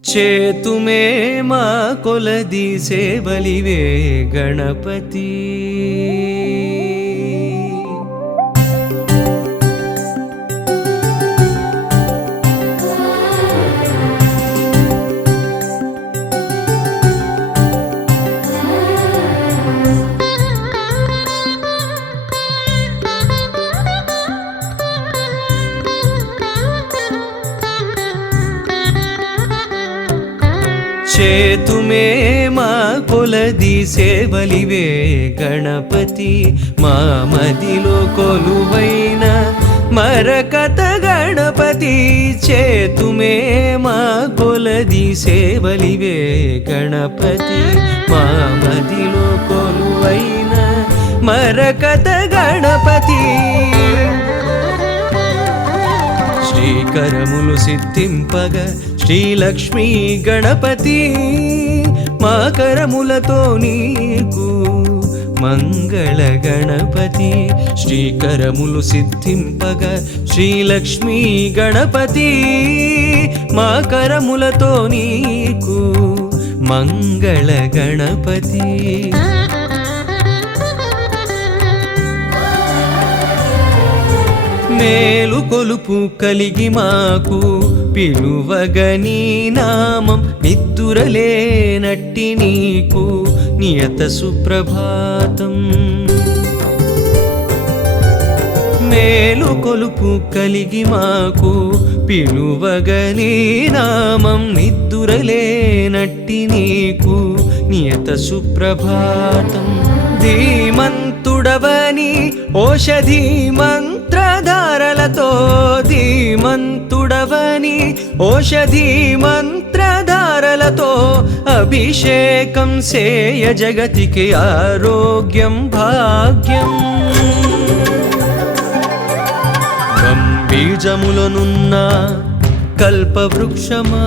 చేతుమే మా కొలది సేవలివే గణపతి. చేతుమే మా కొలది సేవలివే గణపతి. మా మదిలో కొలువైన మరకత గణపతి. చేతుమే మా కొలది సేవలివే గణపతి. మా మదిలో కొలువైన మరకత గణపతి. శ్రీకరములు సిద్ధింపగ శ్రీలక్ష్మీ గణపతి. మా కరములతో నీకు మంగళ గణపతి. శ్రీకరములు సిద్ధింపగ శ్రీలక్ష్మీ గణపతి. మా కరములతో నీకు మంగళ గణపతి. మేలు కొలుపు కలిగి మాకు పిలువగని నామం నిద్దురలేనట్టి నీకు నియత సుప్రభాతం. మేలు కొలుపు కలిగి మాకు పిలువగని నామం నిద్దురలేనట్టి నీకు నియత సుప్రభాతం. ధీమంతుడవని ఓషధి మంత్రధారలతో. ధీమంతుడవని ఓషధి మంత్రధారలతో అభిషేకం సేయ జగతికి ఆరోగ్యం భాగ్యం. బీజములనున్న కల్పవృక్షమా